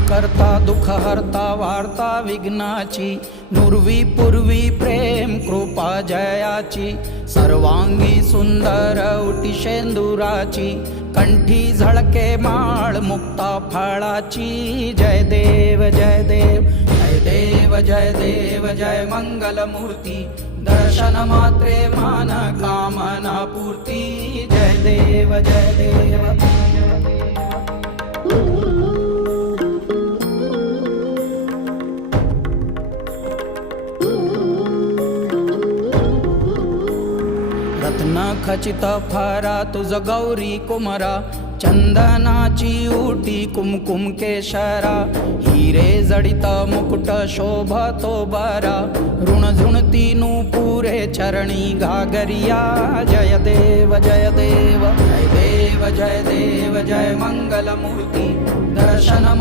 करता दुःख हरता वार्ता विघ्नाची, नुरवी पूर्वी प्रेम कृपा जयाची, सर्वांगी सुंदर उटी शेंदुराची, कंठी झळके माळ मुक्ता फळाची। जय देव जय देव जय देव जय देव जय मंगल मूर्ती, दर्शन मात्रे मान कामना पूर्ती। जय देव जय देव। रत्न खचित फारा तुझ गौरी कुमरा, चंदनाची उटी कुमकुम केशरा, हिरे जडित मुकुट शोभतो बरा, ऋण झुणती नूपुरे चरणी घागरिया। जय देव जय देव जय देव जय देव जय मंगल मूर्ती, दर्शन